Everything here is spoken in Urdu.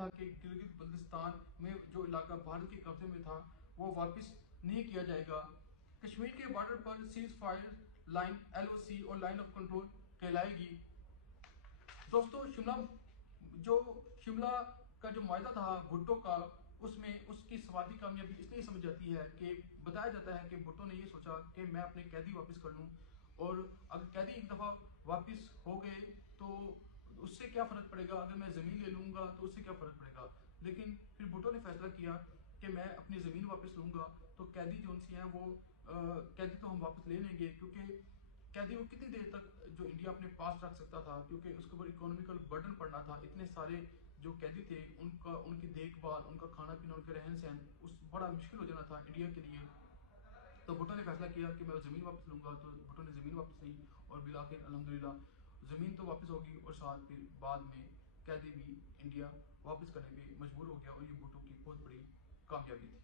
تھا کہ گلگت بلتستان میں جو علاقہ بھارت کے قبضے میں تھا وہ واپس نہیں کیا جائے گا۔ کشمیر کے بارڈر پر سیز فائر لائن LOC اور لائن آف کنٹرول کہلائے گی۔ دوستو شملہ کا جو معاہدہ تھا بھٹو کا، اس میں اس کی سواری کامیابی اس لیے سمجھ جاتی ہے کہ بتایا جاتا ہے کہ بھٹو نے یہ سوچا کہ میں اپنے قیدی واپس کر لوں، اور اگر قیدی ایک دفعہ واپس ہو گئے تو اس سے کیا فرق پڑے گا، اگر میں زمین لے لوں گا تو اس سے کیا فرق پڑے گا۔ لیکن پھر بھٹو نے فیصلہ کیا کہ میں اپنی زمین واپس لوں گا، تو قیدی جو ان سے ہیں وہ قیدی تو ہم واپس لے لیں گے، کیونکہ قیدی وہ کتنی دیر تک جو انڈیا اپنے پاس رکھ سکتا تھا، کیونکہ اس کے اوپر اکنامیکل برڈن پڑنا تھا، اتنے سارے جو قیدی تھے ان کی دیکھ بھال، ان کا کھانا پینا، ان کے رہن سہن بڑا مشکل ہو جانا تھا انڈیا کے لیے۔ تو بھٹو نے فیصلہ کیا کہ میں زمین واپس لوں گا، تو بھٹو نے زمین واپس لی، اور بالآخر الحمدللہ زمین تو واپس ہوگی، اور ساتھ پھر بعد میں قیدی بھی انڈیا واپس کرنے پہ مجبور ہو گیا، اور یہ بھٹو کی بہت بڑی کامیابی تھی۔